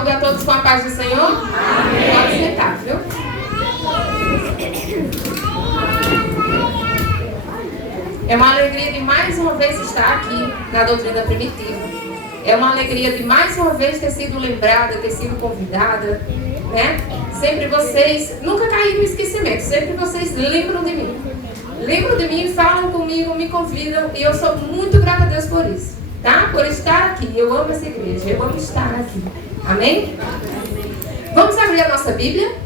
Saúde a todos com a paz do Senhor. Amém. Pode sentar, viu? É uma alegria de mais uma vez estar aqui na doutrina primitiva. É uma alegria de mais uma vez ter sido lembrada, ter sido convidada, né? Sempre vocês, nunca caí no esquecimento, sempre vocês lembram de mim. Lembram de mim, falam comigo, me convidam e eu sou muito grata a Deus por isso, tá? Por estar aqui. Eu amo essa igreja, eu amo estar aqui. Amém? Vamos abrir a nossa Bíblia.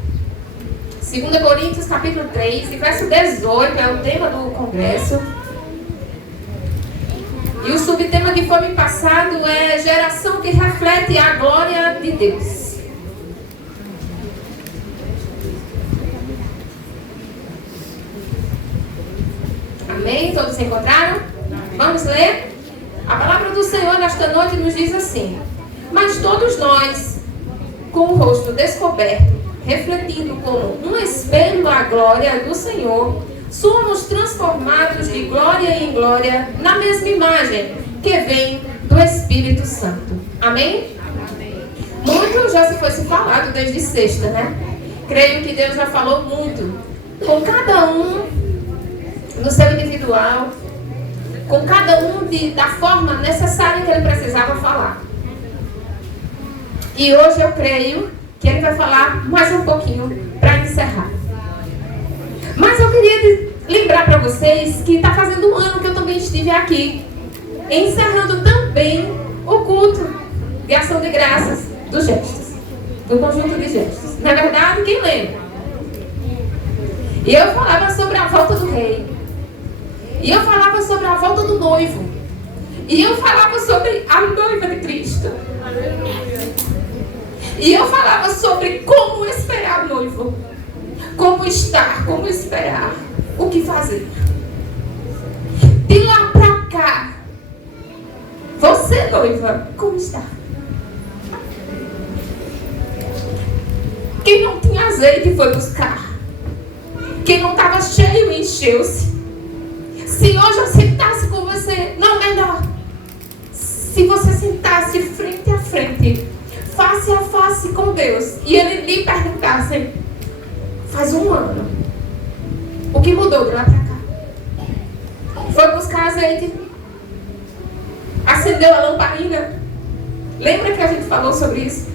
2 Coríntios, capítulo 3, e verso 18, é o tema do congresso. E o subtema que foi me passado é geração que reflete a glória de Deus. Amém? Todos encontraram? Vamos ler? A palavra do Senhor nesta noite nos diz assim: mas todos nós, com o rosto descoberto, refletindo como um espelho a glória do Senhor, somos transformados de glória em glória na mesma imagem que vem do Espírito Santo. Amém? Amém. Muito já se falado desde sexta, né? Creio que Deus já falou muito com cada um no seu individual, com cada um da forma necessária que ele precisava falar. E hoje eu creio que ele vai falar mais um pouquinho para encerrar. Mas eu queria lembrar para vocês que está fazendo um ano que eu também estive aqui, encerrando também o culto de ação de graças dos gestos, do conjunto de gestos. Na verdade, quem lembra? E eu falava sobre a volta do rei. E eu falava sobre a volta do noivo. E eu falava sobre a noiva de Cristo. E eu falava sobre como esperar o noivo. Como estar, como esperar, o que fazer. De lá pra cá, você, noiva, como está? Quem não tinha azeite foi buscar. Quem não estava cheio, encheu-se. Se hoje eu sentasse com você, não melhor. Se você sentasse frente a frente, face a face com Deus, e Ele lhe perguntasse: faz um ano, o que mudou de lá pra cá? Foi buscar azeite? Acendeu a lamparina? Lembra que a gente falou sobre isso?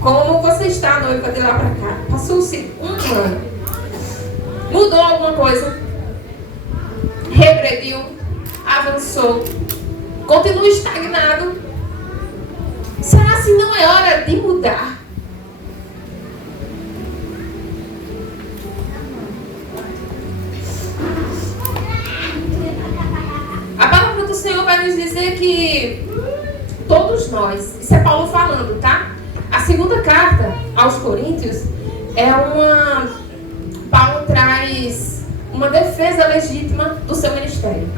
Como você está, noiva, de lá pra cá? Passou-se um ano. Mudou alguma coisa? Regrediu? Avançou? Continua estagnado? Será que não é hora de mudar? A palavra do Senhor vai nos dizer que todos nós, isso é Paulo falando, tá? A segunda carta aos Coríntios Paulo traz uma defesa legítima do seu ministério.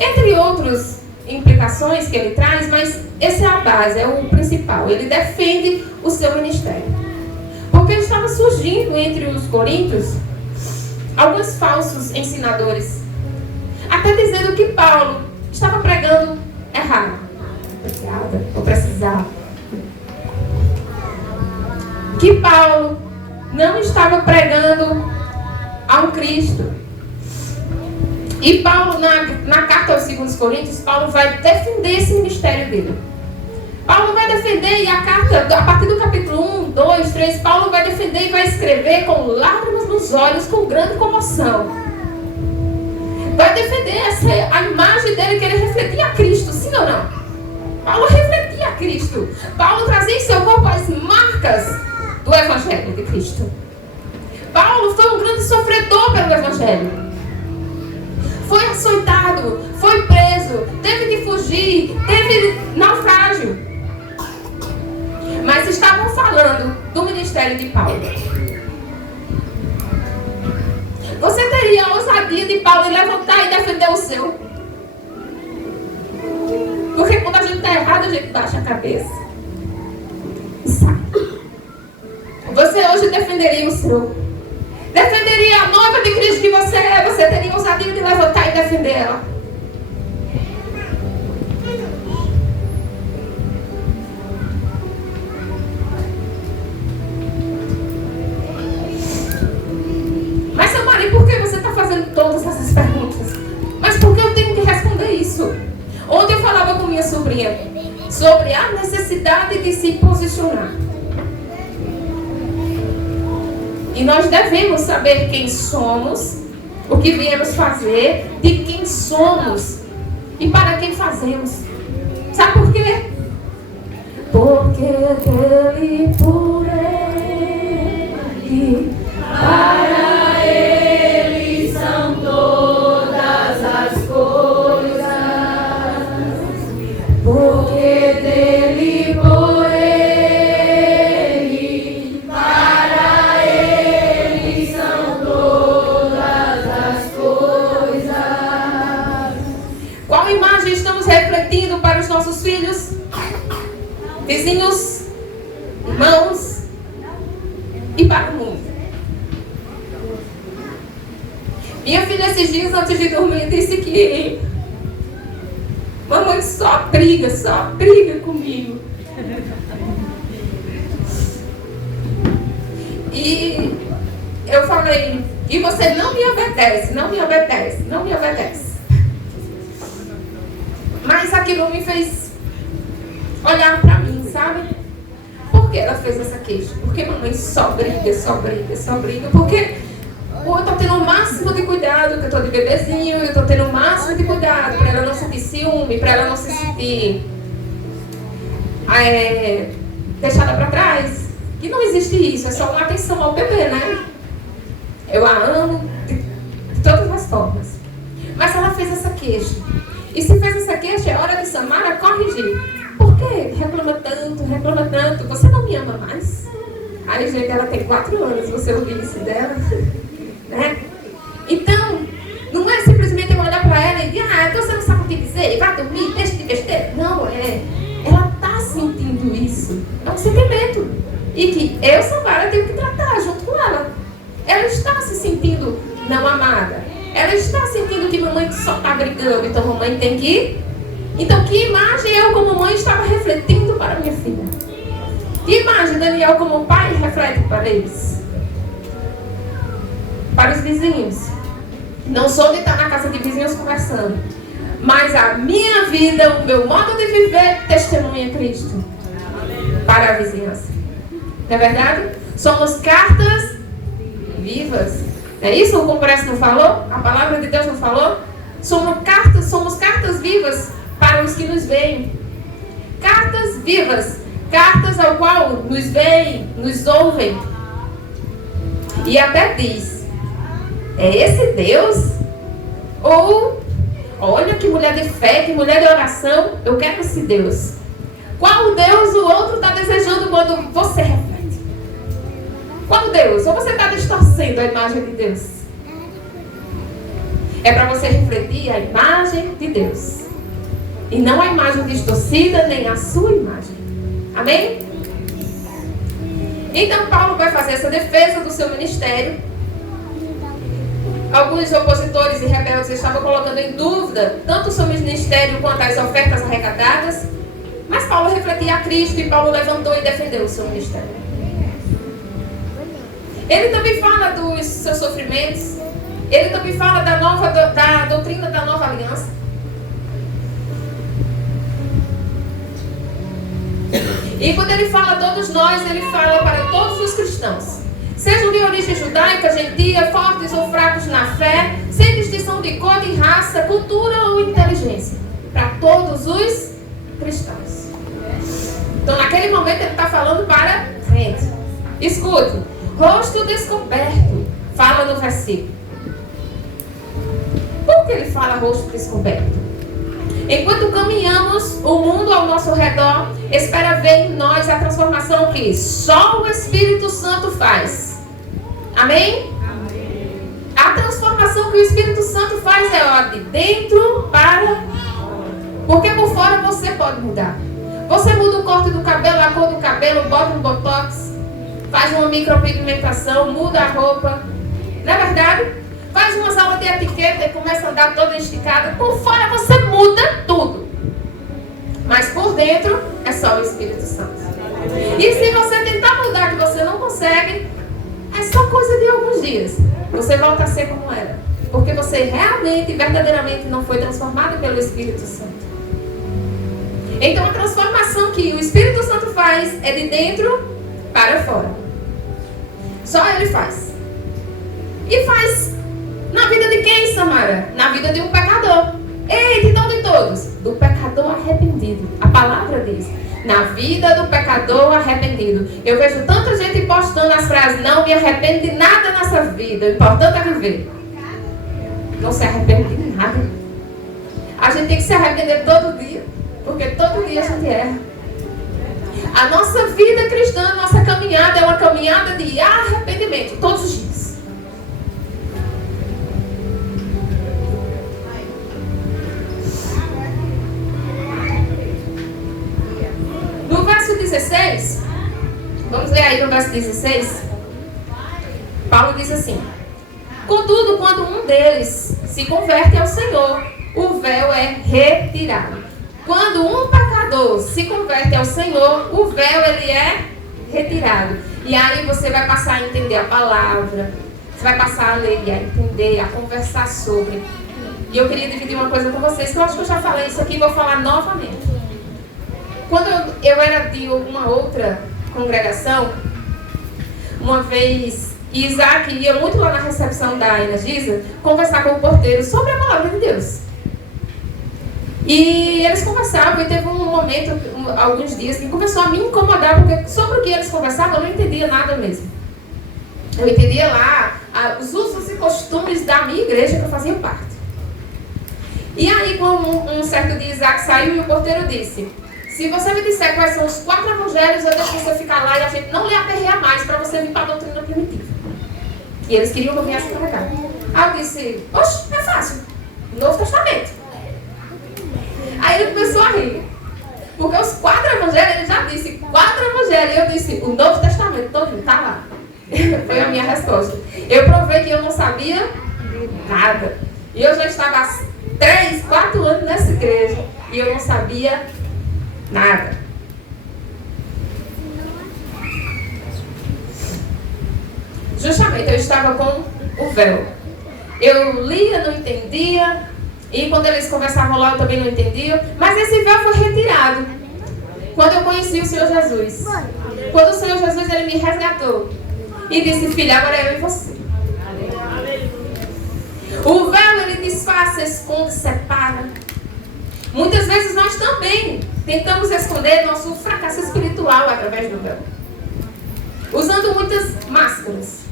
Entre outras implicações que ele traz, mas essa é a base, é o principal. Ele defende o seu ministério. Porque estava surgindo entre os coríntios alguns falsos ensinadores, até dizendo que Paulo estava pregando errado. Vou precisar. Que Paulo não estava pregando a um Cristo. E Paulo, na carta aos 2 Coríntios, Paulo vai defender esse ministério dele. Paulo vai defender, e a carta, a partir do capítulo 1, 2, 3, Paulo vai defender e vai escrever com lágrimas nos olhos, com grande comoção. Vai defender a imagem dele, que ele refletia a Cristo, sim ou não? Paulo refletia a Cristo. Paulo trazia em seu corpo as marcas do Evangelho de Cristo. Paulo foi um grande sofredor pelo Evangelho. Foi açoitado, foi preso, teve que fugir, teve naufrágio. Mas estavam falando do ministério de Paulo. Você teria a ousadia de Paulo em levantar e defender o seu? Porque quando a gente está errado, a gente baixa a cabeça e sai. Você hoje defenderia o seu? Defenderia a noiva de Cristo que você é? Você teria ousadia de levantar e defender ela? sobre a necessidade de se posicionar. E nós devemos saber quem somos, o que viemos fazer, de quem somos e para quem fazemos. Sabe por quê? Porque dele, por ele, para ele são todas as coisas. Porque dele, por ele, para ele são todas as coisas. Qual imagem estamos refletindo para os nossos filhos? Vizinhos, irmãos e para o mundo. Minha filha esses dias antes de dormir disse que mamãe só briga comigo. E eu falei, e você não me obedece. Mas aquilo me fez olhar pra mim, sabe? Por que ela fez essa queixa? Porque mamãe só briga. Porque eu tô tendo o máximo de cuidado, que eu tô de bebezinho, eu tô tendo o máximo de cuidado pra ela não sentir ciúme, pra ela não se sentir deixada pra trás. Que não existe isso, é só uma atenção ao bebê, né? Eu a amo de todas as formas. Mas ela fez essa queixa. E se fez essa queixa, é hora de Samara corrigir. Por que reclama tanto? Você não me ama mais? Aí, gente, ela tem 4 anos, você ouviu isso dela? Né? Então, não é simplesmente eu olhar pra ela e dizer, então você não sabe o que dizer, vai dormir, deixa de besteira. Não é. Ela tá sentindo isso. É um sentimento. E que eu, Samara, tenho que tratar junto com ela. Ela está se sentindo não amada. Ela está sentindo que mamãe só está brigando, então mamãe tem que ir. Então, que imagem eu, como mãe, estava refletindo para minha filha? Que imagem Daniel, como pai, reflete para eles? Para os vizinhos. Não sou de estar na casa de vizinhos conversando, mas a minha vida, o meu modo de viver, testemunha Cristo para a vizinhança. Não é verdade? Somos cartas vivas. É isso? O Congresso não falou? A palavra de Deus não falou? Somos cartas vivas para os que nos veem. Cartas vivas. Cartas ao qual nos veem, nos ouvem. E até diz, é esse Deus? Ou, olha que mulher de fé, que mulher de oração, eu quero esse Deus. Qual Deus o outro está desejando quando você reflete? Qual Deus? Ou você está distorcendo a imagem de Deus? É para você refletir a imagem de Deus. E não a imagem distorcida, nem a sua imagem. Amém? Então Paulo vai fazer essa defesa do seu ministério. Alguns opositores e rebeldes estavam colocando em dúvida tanto o seu ministério quanto as ofertas arrecadadas. Mas Paulo refletia a Cristo e Paulo levantou e defendeu o seu ministério. Ele também fala dos seus sofrimentos. Ele também fala da doutrina da nova aliança. E quando ele fala a todos nós, ele fala para todos os cristãos. Sejam de origem judaica, gentia, fortes ou fracos na fé, sem distinção de cor, de raça, cultura ou inteligência. Para todos os cristãos. Então naquele momento ele está falando para frente. Escute. Rosto descoberto, fala no versículo. Por que ele fala rosto descoberto? Enquanto caminhamos, o mundo ao nosso redor espera ver em nós a transformação que só o Espírito Santo faz. Amém? Amém. A transformação que o Espírito Santo faz é de dentro para fora. Porque por fora você pode mudar. Você muda o corte do cabelo, a cor do cabelo, bota um botox, faz uma micropigmentação, muda a roupa. Não é verdade? Faz umas aulas de etiqueta e começa a andar toda esticada. Por fora você muda tudo. Mas por dentro é só o Espírito Santo. E se você tentar mudar que você não consegue, é só coisa de alguns dias. Você volta a ser como era. Porque você realmente, verdadeiramente não foi transformado pelo Espírito Santo. Então a transformação que o Espírito Santo faz é de dentro para fora. Só Ele faz. E faz na vida de quem, Samara? Na vida de um pecador. Eita, então de todos? Do pecador arrependido. A palavra diz: na vida do pecador arrependido. Eu vejo tanta gente postando as frases: não me arrependo de nada nessa vida, o importante é viver. Não se arrepende de nada. A gente tem que se arrepender todo dia, porque todo dia a gente erra. A nossa vida cristã, a nossa caminhada é uma caminhada de arrependimento, todos os dias. No verso 16, vamos ler aí no verso 16. Paulo diz assim: contudo, quando um deles se converte ao Senhor, o véu é retirado. Quando um pecador se converte ao Senhor, o véu ele é retirado. E aí você vai passar a entender a palavra, você vai passar a ler e a entender, a conversar sobre. E eu queria dividir uma coisa com vocês, que eu acho que eu já falei isso aqui e vou falar novamente. Quando eu era de uma outra congregação, uma vez Isaac ia muito lá na recepção da Energisa conversar com o porteiro sobre a palavra de Deus. E eles conversavam e teve um momento, alguns dias, que começou a me incomodar, porque sobre o que eles conversavam eu não entendia nada mesmo. Eu entendia lá os usos e costumes da minha igreja que eu fazia parte. E aí, um certo dia, Isaac saiu e o porteiro disse: se você me disser quais são os 4 evangelhos, eu deixo você ficar lá e a gente não lhe aperreia mais para você vir para a doutrina primitiva. E eles queriam que eu viesse para cá. Aí eu disse: oxe, é fácil. Novo Testamento. Aí ele começou a rir. Porque os 4 evangelhos, ele já disse 4 evangelhos. E eu disse: o Novo Testamento todo está lá. Foi a minha resposta. Eu provei que eu não sabia nada. E eu já estava há 3, 4 anos nessa igreja. E eu não sabia nada. Justamente eu estava com o véu. Eu lia, não entendia. E quando eles conversavam lá, eu também não entendia. Mas esse véu foi retirado quando eu conheci o Senhor Jesus. Quando o Senhor Jesus ele me resgatou e disse: filha, agora é eu e você. O véu ele desfaz, esconde, separa. Muitas vezes nós também tentamos esconder nosso fracasso espiritual através do véu, usando muitas máscaras.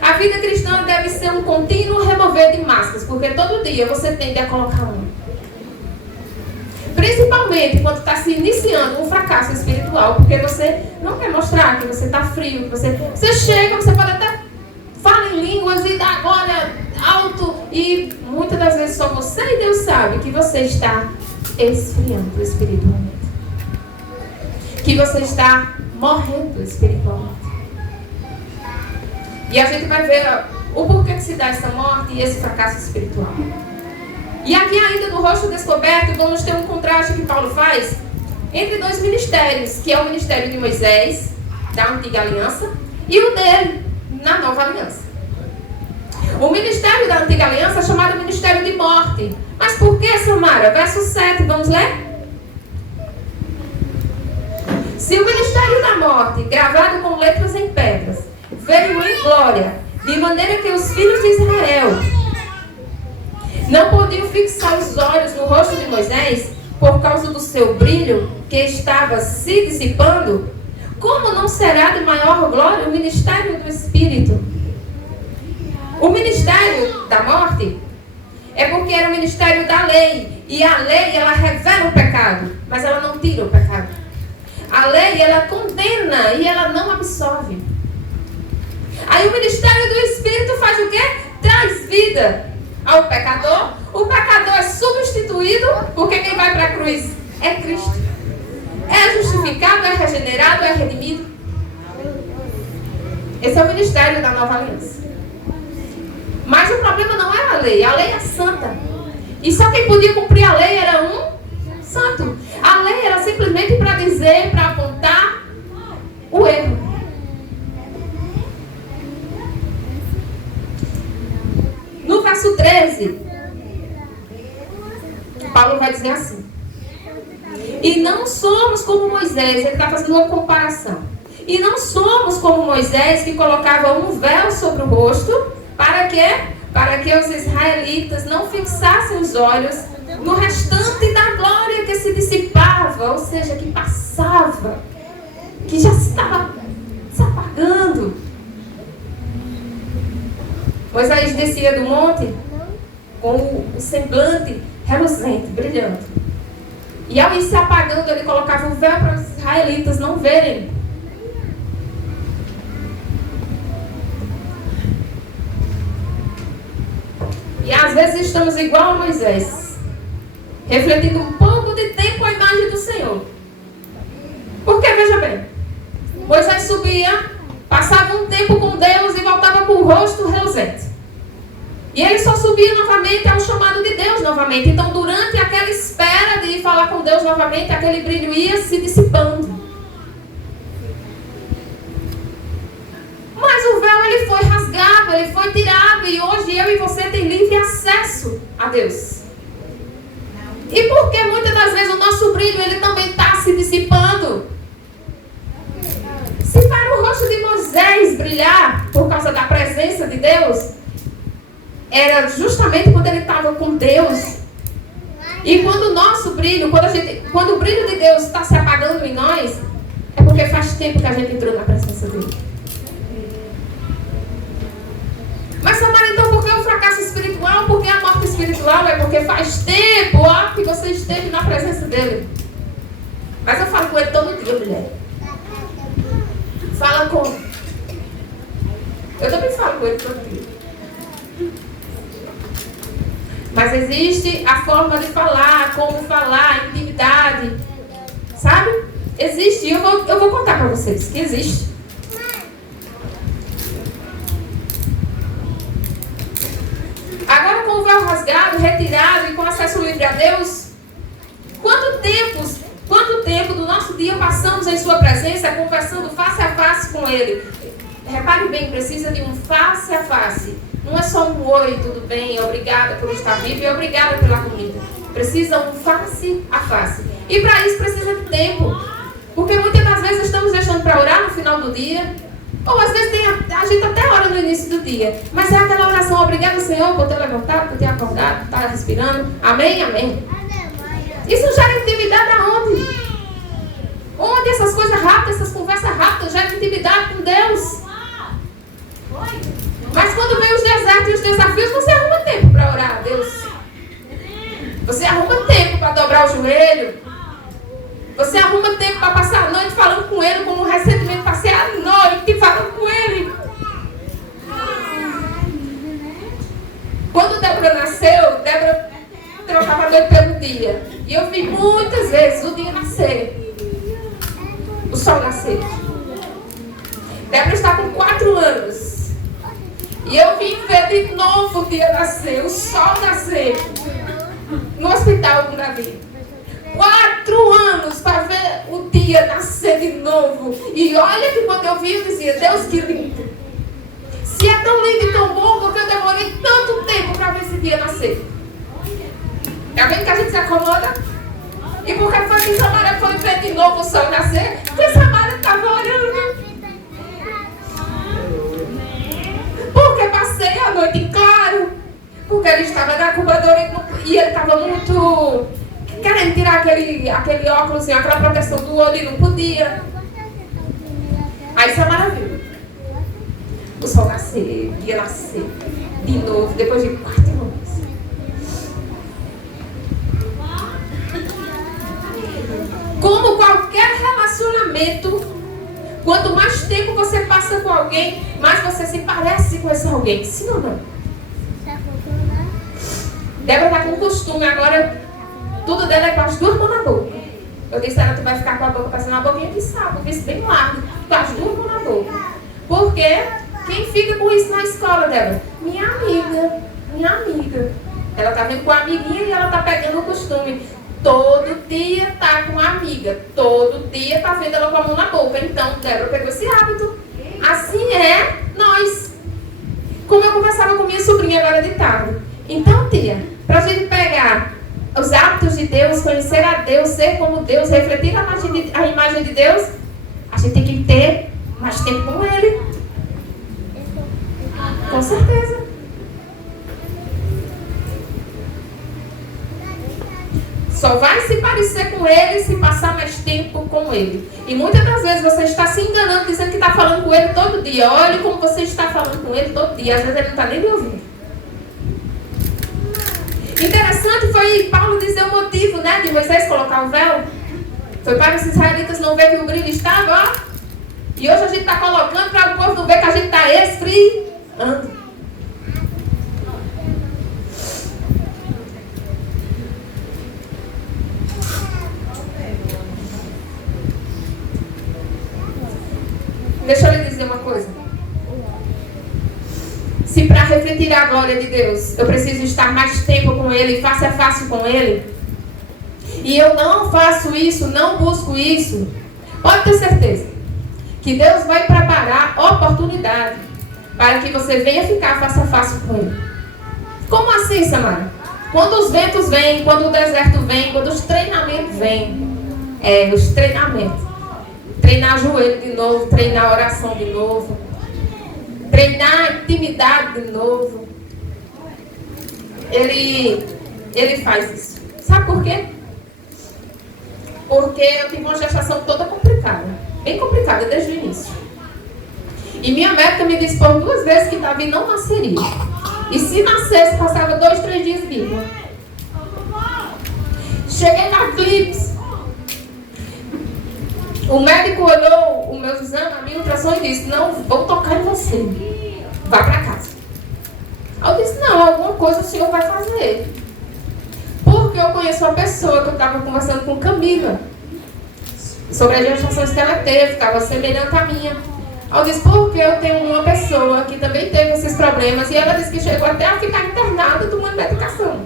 A vida cristã deve ser um contínuo remover de máscaras, porque todo dia você tende a colocar uma. Principalmente quando está se iniciando um fracasso espiritual, porque você não quer mostrar que você está frio, que você chega, você pode até falar em línguas e dar glória alto, e muitas das vezes só você e Deus sabe que você está esfriando espiritualmente, que você está morrendo espiritualmente. E a gente vai ver o porquê que se dá essa morte e esse fracasso espiritual. E aqui ainda no Rosto Descoberto vamos ter um contraste que Paulo faz entre 2 ministérios, que é o ministério de Moisés, da Antiga Aliança, e o dele, na Nova Aliança. O ministério da Antiga Aliança é chamado ministério de morte. Mas por que, Samara? Verso 7, vamos ler? Se o ministério da morte, gravado com letras em pedras, veio em glória, de maneira que os filhos de Israel não podiam fixar os olhos no rosto de Moisés por causa do seu brilho que estava se dissipando, como não será de maior glória o ministério do Espírito? O ministério da morte é porque era o ministério da lei, e a lei ela revela o pecado, mas ela não tira o pecado. A lei ela condena e ela não absolve. Aí o ministério do Espírito faz o quê? Traz vida ao pecador. O pecador é substituído, porque quem vai para a cruz é Cristo. É justificado, é regenerado, é redimido. Esse é o ministério da Nova Aliança. Mas o problema não é a lei é santa. E só quem podia cumprir a lei era um santo. A lei era simplesmente para dizer, para apontar o erro. No verso 13, Paulo vai dizer assim: E não somos como Moisés, ele está fazendo uma comparação. E não somos como Moisés, que colocava um véu sobre o rosto. Para quê? Para que os israelitas não fixassem os olhos no restante da glória que se dissipava, ou seja, que passava, que já estava se apagando. Moisés descia do monte com o semblante reluzente, brilhante. E ao ir se apagando, ele colocava o véu para os israelitas não verem. E às vezes estamos igual a Moisés, refletindo um pouco de tempo a imagem do Senhor. Porque, veja bem, Moisés subia, passava um tempo com Deus e voltava com o rosto reluzente. E ele só subia novamente ao chamado de Deus novamente. Então, durante aquela espera de ir falar com Deus novamente, aquele brilho ia se dissipando. Mas o véu ele foi rasgado, ele foi tirado. E hoje eu e você tem livre acesso a Deus. E por que muitas das vezes o nosso brilho ele também está se dissipando? Se para o rosto de Moisés brilhar por causa da presença de Deus, era justamente quando ele estava com Deus. E quando o nosso brilho, quando o brilho de Deus está se apagando em nós, é porque faz tempo que a gente entrou na presença dele. Mas, Samara, então por que o fracasso espiritual? Por que a morte espiritual? É porque faz tempo que você esteve na presença dele. Mas eu falo com ele todo dia, mulher. Fala como? Eu também falo com ele todo dia. Mas existe a forma de falar, como falar, intimidade. Sabe? Existe. Eu vou contar para vocês que existe. Agora com o véu rasgado, retirado e com acesso livre a Deus, quanto tempo do nosso dia passamos em sua presença, conversando face a face com Ele? Repare bem, precisa de um face a face. Não é só um oi, tudo bem, obrigada por estar vivo e obrigada pela comida. Precisa um face a face. E para isso precisa de tempo. Porque muitas das vezes estamos deixando para orar no final do dia. Ou às vezes a gente até ora no início do dia. Mas é aquela oração, obrigado Senhor por ter levantado, por ter acordado, por estar respirando. Amém, amém. Isso gera intimidade aonde? Onde essas coisas rápidas, essas conversas rápidas geram intimidade com Deus? Mas quando vem os desertos e os desafios, você arruma tempo para orar a Deus. Você arruma tempo para dobrar o joelho. Você arruma tempo para passar a noite falando com Ele, como recentemente passei a noite falando com Ele. Quando Débora nasceu, Débora trocava a noite pelo dia. E eu vi muitas vezes o dia nascer. O sol nascer. Débora está com 4 anos. E eu vim ver de novo o dia nascer, o sol nascer. No hospital com Davi. 4 anos para ver o dia nascer de novo. E olha que quando eu vi, eu dizia, Deus, que lindo. Se é tão lindo e tão bom, porque eu demorei tanto tempo para ver esse dia nascer. Tá vendo que a gente se acomoda? E porque foi que Samara foi ver de novo o sol nascer? Porque Samara estava orando. Porque passei a noite em claro. Porque ele estava na incubadora e ele estava muito querendo tirar aquele óculos, aquela proteção do olho e não podia. Aí Samara viu. O sol nascer, ia nascer de novo, depois de 4 anos. Como qualquer relacionamento, quanto mais tempo você passa com alguém, mais você se parece com esse alguém. Sim ou não? Débora está com um costume agora, tudo dela é com as 2 mãos na boca. Eu disse a ela, tu vai ficar com a boca passando a boquinha de sapo, visto bem largo, com as 2 mãos na boca. Porque quem fica com isso na escola, Débora? Minha amiga. Ela está vendo com a amiguinha e ela está pegando o costume. Todo dia tá com a amiga. Todo dia tá vendo ela com a mão na boca. Então, Débora pegou esse hábito. Assim é nós. Como eu conversava com minha sobrinha agora de tarde. Então, tia, pra gente pegar os hábitos de Deus, conhecer a Deus, ser como Deus, refletir a imagem de Deus, a gente tem que ter mais tempo com Ele. Com certeza. Só vai se parecer com Ele se passar mais tempo com Ele. E muitas das vezes você está se enganando, dizendo que está falando com Ele todo dia. Olha como você está falando com Ele todo dia. Às vezes Ele não está nem me ouvindo. Interessante foi Paulo dizer o motivo, né, de Moisés colocar o véu. Foi para os israelitas não ver que o brilho estava, ó. E hoje a gente está colocando para o povo não ver que a gente está esfriando. Deixa eu lhe dizer uma coisa. Se para refletir a glória de Deus, eu preciso estar mais tempo com Ele, face a face com Ele, e eu não faço isso, não busco isso, pode ter certeza que Deus vai preparar oportunidade para que você venha ficar face a face com Ele. Como assim, Samara? Quando os ventos vêm, quando o deserto vem, quando os treinamentos vêm. Os treinamentos. Treinar joelho de novo, treinar oração de novo, treinar intimidade de novo. Ele faz isso. Sabe por quê? Porque eu tive uma gestação toda complicada. Bem complicada desde o início. E minha médica me disse por 2 vezes que Davi não nasceria. E se nascesse, passava 2, 3 dias viva. Cheguei na Clips. O médico olhou o meu exame, a minha ultrassom e disse: não, vou tocar em você. Vá para casa. Eu disse: não, alguma coisa o senhor vai fazer. Porque eu conheço uma pessoa que eu estava conversando com Camila sobre as gestações que ela teve, estava semelhante à minha. Eu disse: porque eu tenho uma pessoa que também teve esses problemas e ela disse que chegou até a ficar internada tomando medicação.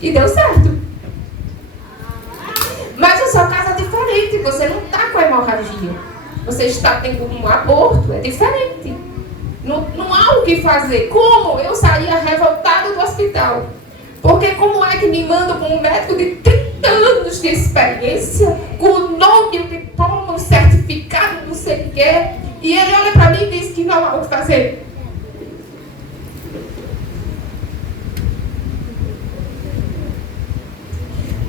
E deu certo. Mas o seu caso é diferente, você não está com a hemorragia. Você está tendo um aborto, é diferente. Não há o que fazer. Como eu sairia revoltada do hospital? Porque como é que me mandam para um médico de 30 anos de experiência, com o nome, o diploma, o certificado, não sei o que é, e ele olha para mim e diz que não há o que fazer?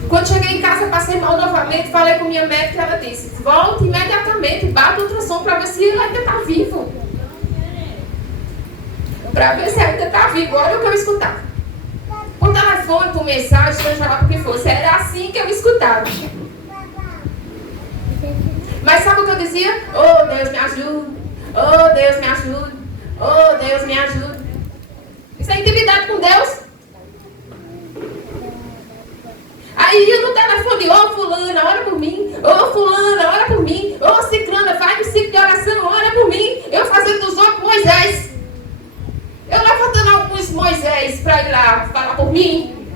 Quando cheguei em casa, passei mal novamente, falei com minha médica e ela disse: volte imediatamente, bata o ultrassom para ver se ele ainda está vivo. Para ver se ainda está vivo. Olha o que eu escutava. Por telefone, por mensagem, seja lá por que fosse. Era assim que eu escutava. Mas sabe o que eu dizia? Oh, Deus me ajude. Oh, Deus me ajude. Oh, Deus me ajude. Isso é intimidade com Deus. Aí eu no telefone: ô fulana, ora por mim. Ô fulana, ora por mim. Ô ciclana, faz um ciclo de oração, ora por mim. Eu fazendo dos outros Moisés. Eu levantando alguns Moisés para ir lá falar por mim.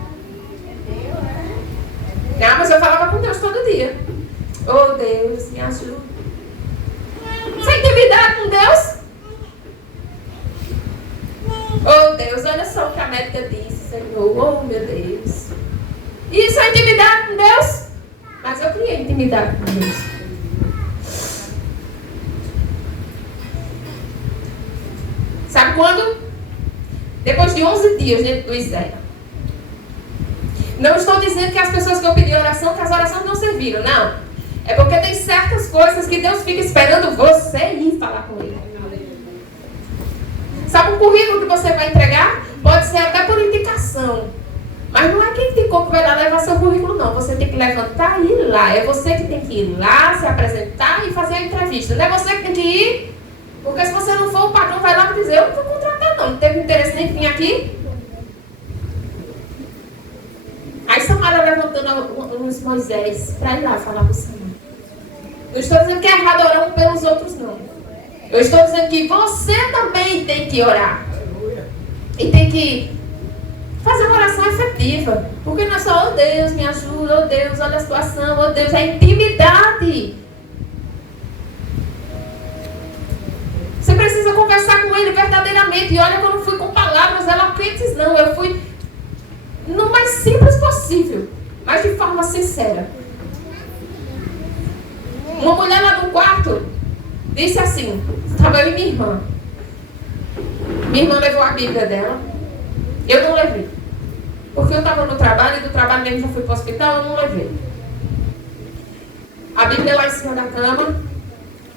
Não, mas eu falava com Deus todo dia. Oh Deus, me ajuda. Isso é intimidade com Deus? Oh Deus, olha só o que a médica disse, Senhor. Oh meu Deus. Isso é intimidade com Deus? Mas eu criei intimidade com Deus. Sabe quando? Depois de 11 dias dentro do Israel. Não estou dizendo que as pessoas que eu pedi oração, que as orações não serviram, não. É porque tem certas coisas que Deus fica esperando você ir falar com Ele. Sabe o currículo que você vai entregar? Pode ser até por indicação. Mas não é quem indicou que vai lá levar seu currículo, não. Você tem que levantar e ir lá. É você que tem que ir lá, se apresentar e fazer a entrevista. Não é você que tem que ir. Porque se você não for, o patrão vai lá e dizer: eu não vou contratar, não. Não teve interesse nem em vir aqui. Aí Samara levantando uns Moisés para ir lá falar com o Senhor. Não estou dizendo que é errado orar um pelos outros, não. Eu estou dizendo que você também tem que orar. E tem que fazer uma oração efetiva. Porque não é só: oh Deus, me ajuda, oh Deus, olha a situação, oh Deus. É intimidade. Você precisa conversar com Ele verdadeiramente. E olha, eu não fui com palavras eloquentes, não. Eu fui no mais simples possível. mas de forma sincera. Uma mulher lá no quarto disse assim, estava eu e minha irmã. Minha irmã levou a Bíblia dela, eu não levei. Porque eu estava no trabalho, e do trabalho mesmo já fui para o hospital, eu não levei. A Bíblia lá em cima da cama,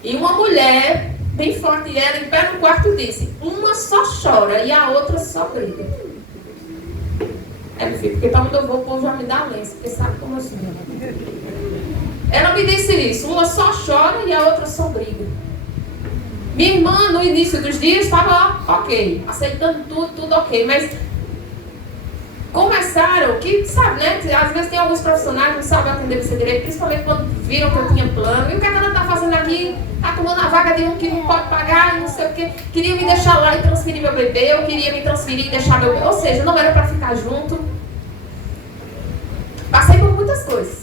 e uma mulher, bem forte, ela em pé no quarto disse, uma só chora e a outra só briga. É, meu filho, porque para onde eu vou, o povo já me dá a lenço, porque sabe como eu sou. Ela me disse isso, uma só chora e a outra só briga. Minha irmã, no início dos dias, estava ok, aceitando tudo ok, mas começaram, que sabe, né? Às vezes tem alguns profissionais que não sabem atender você direito, principalmente quando viram que eu tinha plano. E o que ela está fazendo aqui? Está tomando a vaga de um que não pode pagar e não sei o quê. Queria me deixar lá e transferir meu bebê, eu queria me transferir e deixar meu bebê. Ou seja, não era para ficar junto. Passei por muitas coisas.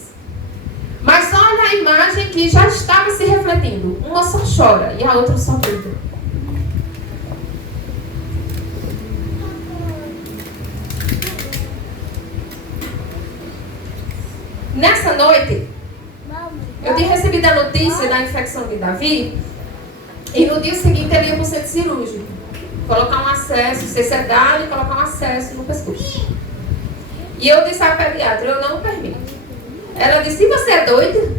Mas olha a imagem que já estava se refletindo. Uma só chora e a outra só briga. Nessa noite, eu tinha recebido a notícia da infecção de Davi e no dia seguinte ele ia para o centro cirúrgico. Colocar um acesso, ser sedado e colocar um acesso no pescoço. E eu disse à pediatra, eu não permito. Ela disse, e você é doida?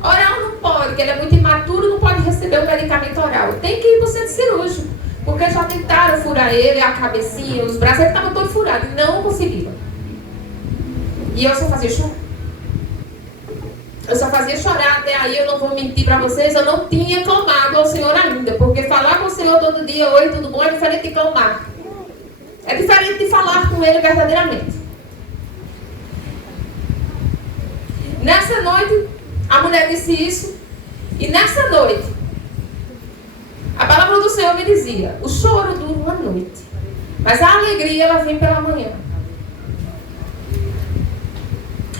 Oral não pode, porque ele é muito imaturo, não pode receber o medicamento oral. Tem que ir para o centro cirúrgico, porque já tentaram furar ele, a cabecinha, os braços, ele estava todo furado e não conseguiram. E eu só fazia chorar. Eu só fazia chorar, até aí eu não vou mentir para vocês, eu não tinha clamado ao Senhor ainda, porque falar com o Senhor todo dia, oi, tudo bom, é diferente de clamar. É diferente de falar com Ele verdadeiramente. Nessa noite, a mulher disse isso, e nessa noite, a palavra do Senhor me dizia, o choro dura uma noite, mas a alegria ela vem pela manhã.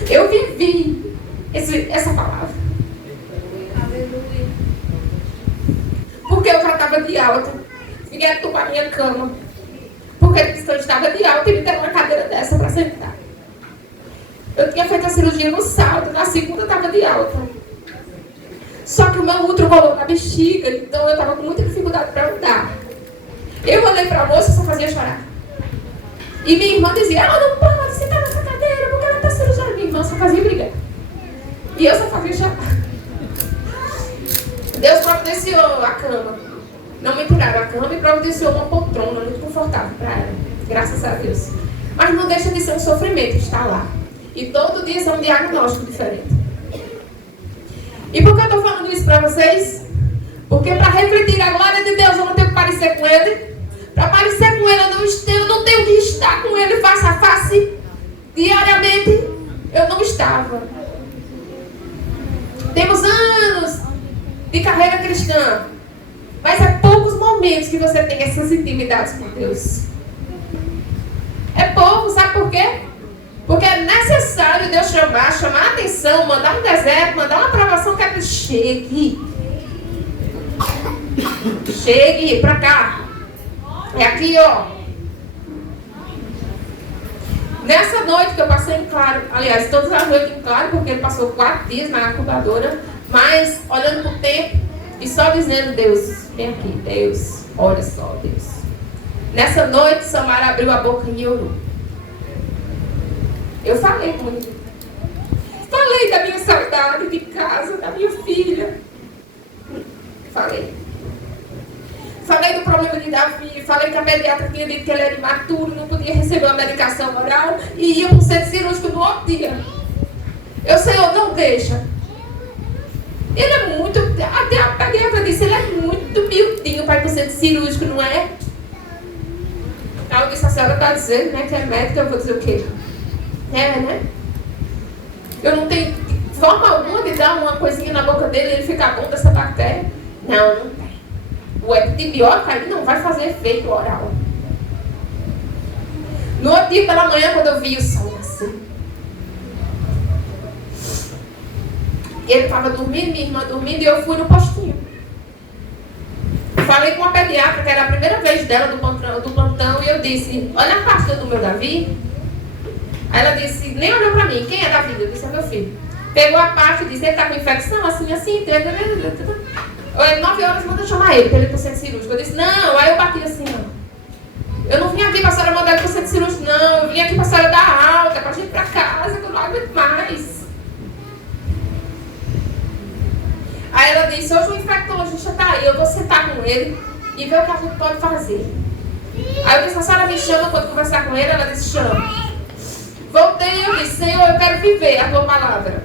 Eu vivi essa palavra. Aleluia. Porque eu já estava de alta. Vieram tomar minha cama. Porque eu estava de alta e me deram uma cadeira dessa para sentar. Eu tinha feito a cirurgia no sábado, na segunda eu estava de alta. Só que o meu útero rolou na bexiga, então eu estava com muita dificuldade para andar. Eu olhei para a moça e só fazia chorar. E minha irmã dizia, ela não pode sentar nessa cadeira porque ela está cirurgiando. Minha irmã só fazia brigar. E eu só fazia chorar. Deus providenciou a cama. Não me tiraram a cama e providenciou uma poltrona muito confortável para ela. Graças a Deus. Mas não deixa de ser um sofrimento estar lá. E todo dia é um diagnóstico diferente. E por que eu estou falando isso para vocês? Porque para refletir a glória de Deus eu não tenho que parecer com Ele. Para parecer com Ele eu não tenho que estar com Ele face a face. Diariamente eu não estava. Temos anos de carreira cristã, mas é poucos momentos que você tem essas intimidades com Deus. É pouco, sabe por quê? Porque é necessário Deus chamar a atenção, mandar um deserto, mandar uma provação que é chegue pra cá. É aqui, ó. Nessa noite que eu passei em claro, aliás, todas as noites em claro, porque ele passou 4 dias na incubadora, mas olhando para o tempo e só dizendo, Deus, vem aqui, Deus, olha só, Deus. Nessa noite, Samara abriu a boca e orou. Eu falei muito. Falei da minha saudade de casa, da minha filha. Falei. Falei do problema de Davi, falei que a pediatra tinha dito que ele era imaturo, não podia receber uma medicação oral e ia para o centro cirúrgico no outro dia. Eu, Senhor, não deixa. Ele é muito, até a pediatra disse, ele é muito miudinho para ir para o centro cirúrgico, não é? Aí eu disse, a senhora está dizendo, né, que é médica, eu vou dizer o quê? É, né? Eu não tenho forma alguma de dar uma coisinha na boca dele e ele ficar bom dessa bactéria. Não, não tem. O antibiótico aí não vai fazer efeito oral. No outro dia pela manhã, quando eu vi o sol nascer, ele estava dormindo, minha irmã dormindo, e eu fui no postinho. Falei com a pediatra, que era a primeira vez dela do plantão, e eu disse, olha a pasta do meu Davi. Aí ela disse, nem olhou pra mim, quem é Davi? Eu disse, é meu filho. Pegou a parte e disse, ele tá com infecção, assim, 9 horas, manda chamar ele, pra ele ir pro centro cirúrgico. Eu disse, não, aí eu bati assim, ó. Eu não vim aqui pra senhora mandar ele pro centro cirúrgico, não. Eu vim aqui pra senhora dar alta, pra gente ir pra casa, que eu não aguento mais. Aí ela disse, hoje o infectologista tá aí, eu vou sentar com ele e ver o que a gente pode fazer. Aí eu disse, a senhora me chama quando conversar com ele? Ela disse, chama. Voltei, eu disse, Senhor, eu quero viver a tua palavra.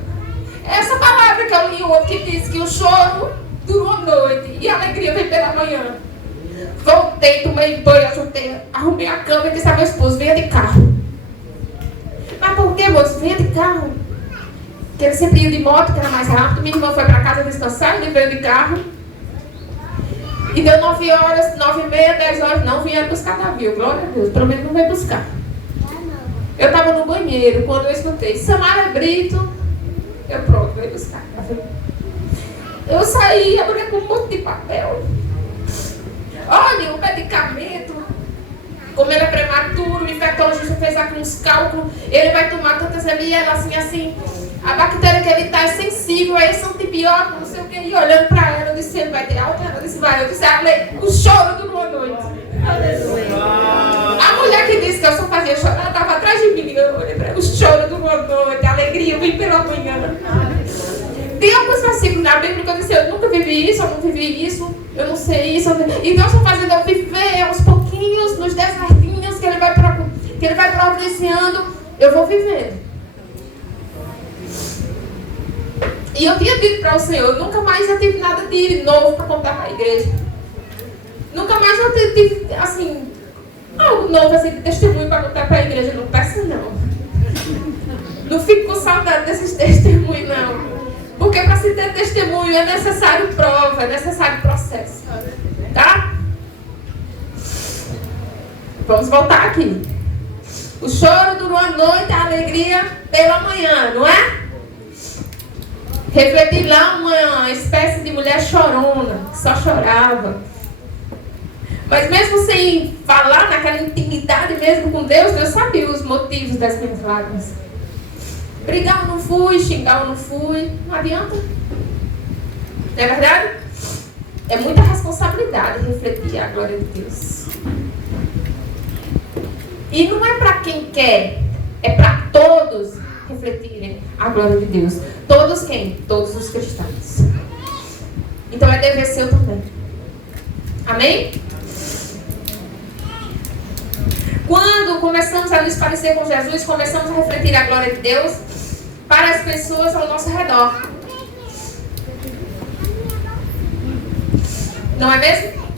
Essa palavra que eu li ontem, que diz que o choro durou a noite e a alegria vem pela manhã. Voltei, tomei banho, arrumei a cama e disse a meu esposo, venha de carro. Mas por que, moço? Venha de carro. Porque ele sempre ia de moto, que era mais rápido. Minha irmã foi para casa descansar, ele veio de carro. E deu 9 horas, 9h30, 10 horas, não vieram buscar Davi. Glória a Deus, pelo menos não veio buscar. Eu estava no banheiro, quando eu escutei Samara Brito, eu pronto, veio buscar. Eu saí, abri com um monte de papel. Olha, o medicamento, como ele é prematuro, o infectologista fez aqui uns cálculos, ele vai tomar tantas ml, assim, a bactéria que ele está é sensível a esse antibiótico, não sei o que, e olhando para ela, eu disse, ele vai ter alta? Ela disse, vai. Eu disse, o choro durou a noite. Aleluia. A mulher que disse que eu só fazia chorar, ela estava atrás de mim, eu olhei para ela, o choro durou a noite, a alegria vem pela manhã. Tem alguns versículos na Bíblia que eu disse, eu nunca vivi isso, eu não vivi isso, eu não sei isso. E Deus está fazendo eu viver aos pouquinhos, nos desertinhos que Ele vai providenciando, eu vou vivendo. E eu tinha dito para o Senhor, nunca mais eu tive nada de novo para contar para a igreja. Nunca mais eu tive, assim, algo novo assim, de testemunho para contar para a igreja. Não peço, não. Não fico com saudade desses testemunhos, não. Porque para se ter testemunho é necessário prova, é necessário processo. Tá? Vamos voltar aqui. O choro durou a noite, a alegria pela manhã, não é? Refleti lá uma espécie de mulher chorona, que só chorava. Mas mesmo sem falar naquela intimidade mesmo com Deus, Deus sabia os motivos das minhas lágrimas. Brigar eu não fui, xingar eu não fui, não adianta. Não é verdade? É muita responsabilidade refletir a glória de Deus. E não é para quem quer, é para todos refletirem a glória de Deus. Todos quem? Todos os cristãos. Então é dever seu também. Amém? Quando começamos a nos parecer com Jesus, começamos a refletir a glória de Deus para as pessoas ao nosso redor. Não é mesmo?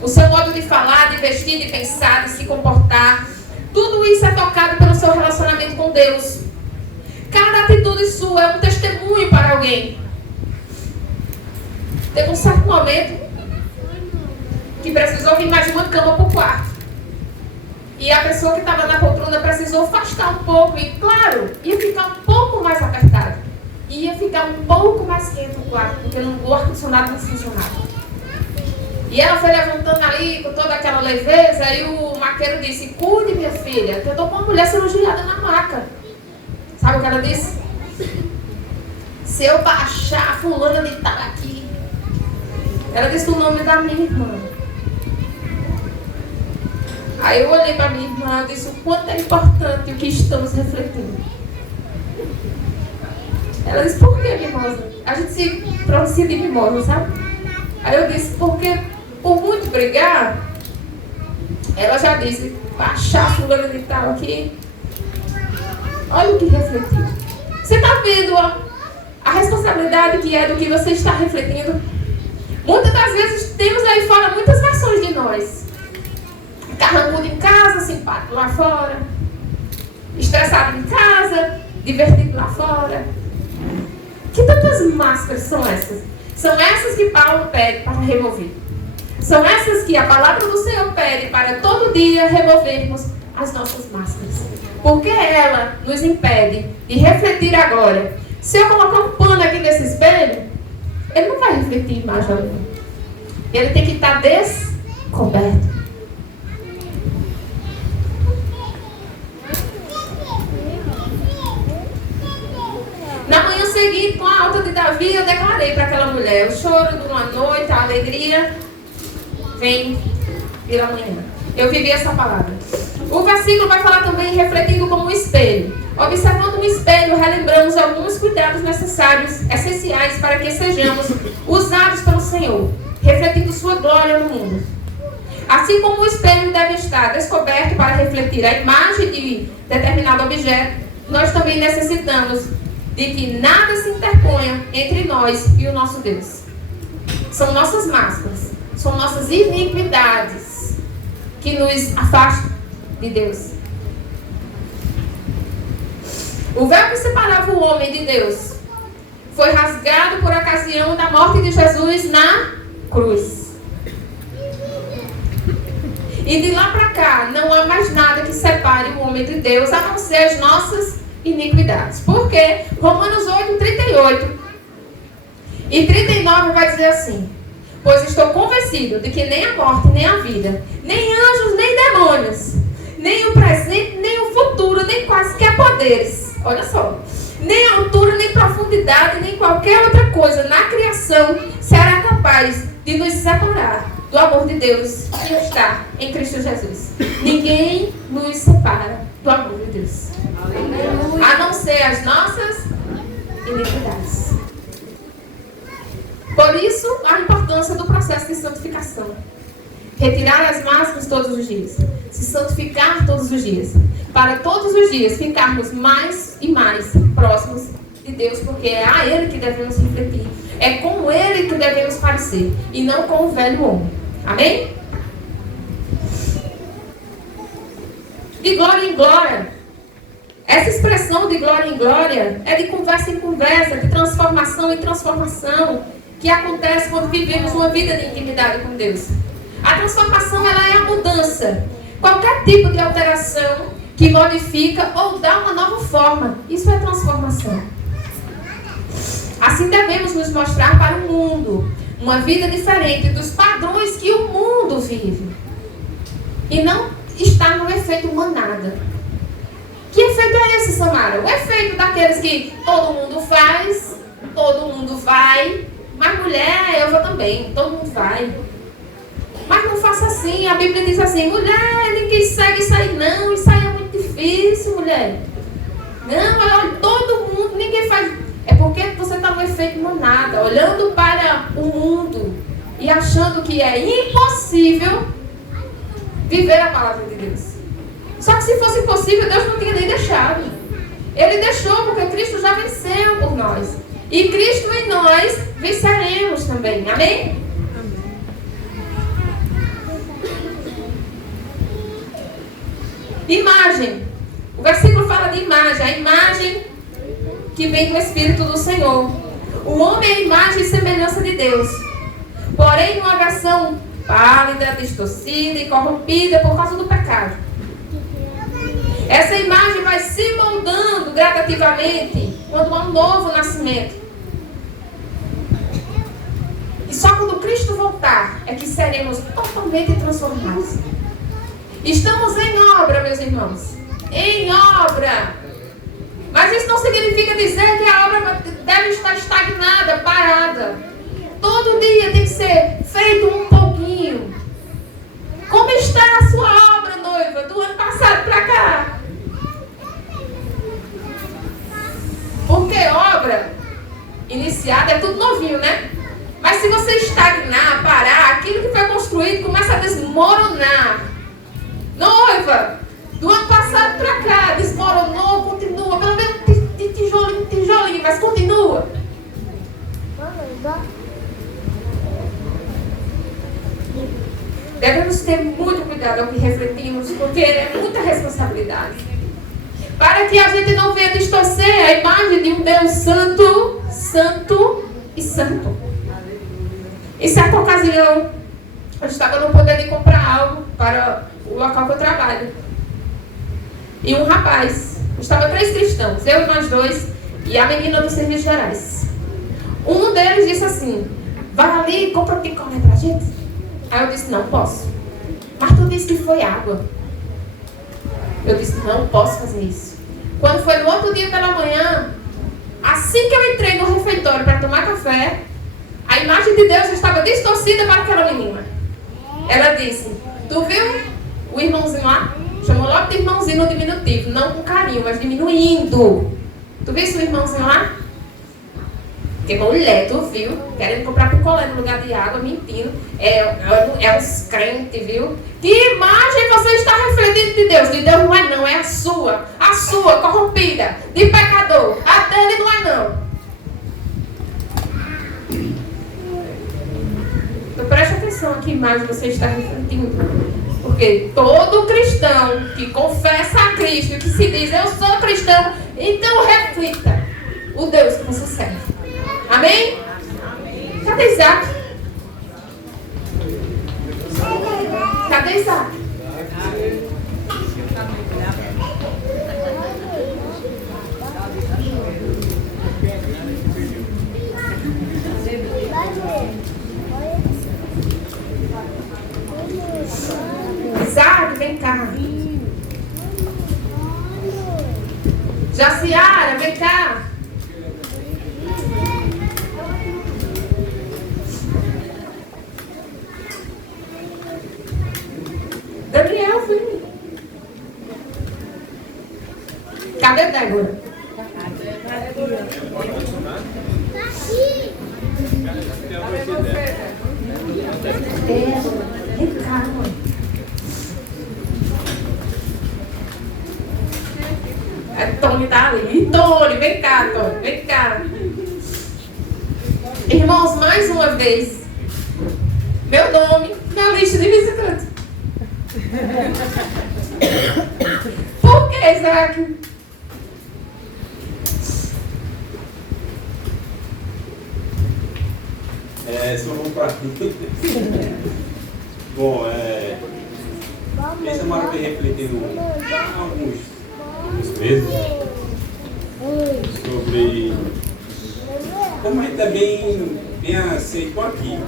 O seu modo de falar, de vestir, de pensar, de se comportar, tudo isso é tocado pelo seu relacionamento com Deus. Cada atitude sua é um testemunho para alguém. Teve um certo momento que precisou vir mais de uma cama para o quarto. E a pessoa que estava na poltrona precisou afastar um pouco. E, claro, ia ficar um pouco mais apertado. Ia ficar um pouco mais quente o quarto, porque o ar-condicionado não funcionava. E ela foi levantando ali com toda aquela leveza. E o maqueiro disse, cuide, minha filha, que eu estou com uma mulher cirurgiada na maca. Sabe o que ela disse? Se eu baixar a fulana de tal aqui. Ela disse o nome da minha irmã. Aí eu olhei para minha irmã e disse o quanto é importante o que estamos refletindo. Ela disse, por que mimosa? A gente se pronuncia de mimosa, sabe? Aí eu disse, porque por muito brigar, ela já disse, baixar a fulana de tal aqui. Olha o que refletiu. Você está vendo a responsabilidade que é do que você está refletindo? Muitas das vezes temos aí fora muitas versões de nós. Carrancudo em casa, simpático lá fora. Estressado em casa, divertido lá fora. Que tantas máscaras são essas? São essas que Paulo pede para remover. São essas que a palavra do Senhor pede para todo dia removermos as nossas máscaras. Porque ela nos impede de refletir a glória. Se eu colocar um pano aqui nesse espelho, ele não vai refletir imagem alguma. Ele tem que estar descoberto. seguinte, com a alta de Davi, eu declarei para aquela mulher: o choro de uma noite, a alegria vem pela manhã. Eu vivi essa palavra. O versículo vai falar também refletindo como um espelho. Observando um espelho, relembramos alguns cuidados necessários, essenciais para que sejamos usados pelo Senhor, refletindo sua glória no mundo. Assim como o espelho deve estar descoberto para refletir a imagem de determinado objeto, nós também necessitamos de que nada se interponha entre nós e o nosso Deus. São nossas máscaras, são nossas iniquidades que nos afastam de Deus. O véu que separava o homem de Deus foi rasgado por ocasião da morte de Jesus na cruz. E de lá para cá, não há mais nada que separe o homem de Deus, a não ser as nossas iniquidades. Por quê? Romanos 8, 38 e 39 vai dizer assim: pois estou convencido de que nem a morte, nem a vida, nem anjos, nem demônios, nem o presente, nem o futuro, nem quaisquer poderes, olha só, nem altura, nem profundidade, nem qualquer outra coisa na criação será capaz de nos separar do amor de Deus que está em Cristo Jesus. Ninguém nos separa do amor de Deus, a não ser as nossas iniquidades. Por isso, a importância do processo de santificação. Retirar as máscaras todos os dias. Se santificar todos os dias. Para todos os dias ficarmos mais e mais próximos de Deus, porque é a Ele que devemos refletir. É com Ele que devemos parecer, e não com o velho homem. Amém? De glória em glória. Essa expressão de glória em glória é de conversa em conversa, de transformação em transformação, que acontece quando vivemos uma vida de intimidade com Deus. A transformação, ela é a mudança. Qualquer tipo de alteração que modifica ou dá uma nova forma. Isso é transformação. Assim devemos nos mostrar para o mundo. Uma vida diferente dos padrões que o mundo vive. E não está no efeito manada. Que efeito é esse, Samara? O efeito daqueles que todo mundo faz, todo mundo vai. Mas mulher, eu vou também, todo mundo vai. Mas não faça assim, a Bíblia diz assim: mulher, ninguém segue isso aí não, isso aí é muito difícil, mulher. Não, olha, todo mundo, ninguém faz. É porque você está no efeito manada, olhando para o mundo e achando que é impossível viver a palavra de Deus. Só que se fosse possível, Deus não tinha nem deixado. Ele deixou porque Cristo já venceu por nós. E Cristo em nós venceremos também. Amém? Imagem. O versículo fala de imagem. A imagem que vem do Espírito do Senhor. O homem é a imagem e semelhança de Deus. Porém, uma versão pálida, distorcida e corrompida por causa do pecado. Essa imagem vai se moldando gradativamente quando há um novo nascimento. E só quando Cristo voltar é que seremos totalmente transformados. Estamos em obra, meus irmãos. Em obra. Mas isso não significa dizer que a obra deve estar estagnada, parada. Todo dia tem que ser feito um pouquinho. Como está a sua obra, noiva, do ano passado para cá? Porque obra iniciada é tudo novinho, né? Mas se você estagnar, parar, aquilo que foi construído começa a desmoronar. Noiva, do ano passado para cá, desmoronou, continua, pelo menos de tijolinho em tijolinho, mas continua. Devemos ter muito cuidado ao que refletimos, porque é muita responsabilidade. Para que a gente não venha distorcer a imagem de um Deus santo, santo e santo. Em certa ocasião, eu estava no poder de comprar algo para o local que eu trabalho. E um rapaz, estava 3 cristãos, eu e mais 2, e a menina dos serviços gerais. Um deles disse assim: vai ali e compra picolé pra gente. Aí eu disse: não posso. Mas tu disse que foi água. Eu disse: não posso fazer isso. Quando foi no outro dia pela manhã, Assim que eu entrei no refeitório para tomar café, a imagem de Deus estava distorcida para aquela menina. Ela disse, tu viu o irmãozinho lá? Chamou logo de irmãozinho no diminutivo, não com carinho, mas diminuindo. Tu viu esse irmãozinho lá? Porque mulher, tu viu? Querendo comprar picolé no lugar de água, mentindo. É uns crentes, viu? Que imagem você está refletindo de Deus? De Deus não é não, é a sua. A sua, corrompida, de pecador. A dele não é não. Então preste atenção a que imagem você está refletindo. Porque todo cristão que confessa a Cristo e que se diz, eu sou cristão, então reflita o Deus que você serve. Amém? Cadê Isaac? Cadê Isaac? Isaac, vem cá. Jaciara, vem cá. Gabriel, filho. Cadê o Débora? Vem cá, mãe. Tony tá ali. Tony, vem cá, Tony. Vem cá. Irmãos, mais uma vez. Meu nome na lista de visitantes. Por que, Isaac? Só vamos para bom, essa semana eu refletindo alguns meses sobre como a gente também bem aceito aqui,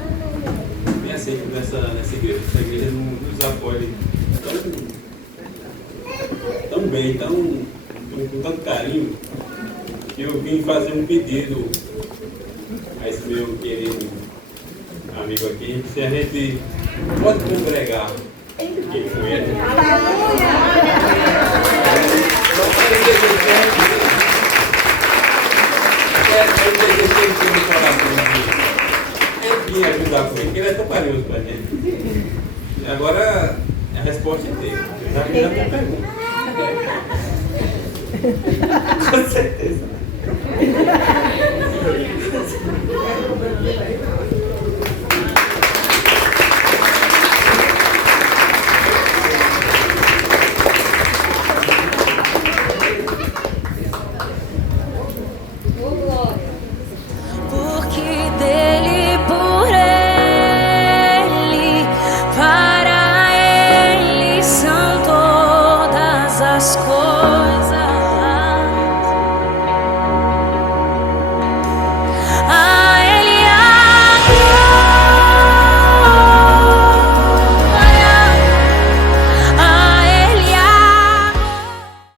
bem aceito nessa igreja. Essa igreja nos apoia tão bem, com tanto carinho, que eu vim fazer um pedido a esse meu querido amigo aqui, se a gente pode congregar quem foi ele. Enfim, ajudar com ele, porque ele é tão carinhoso pra gente. E agora a resposta é dele. Eu já fiz a minha pergunta. Com certeza.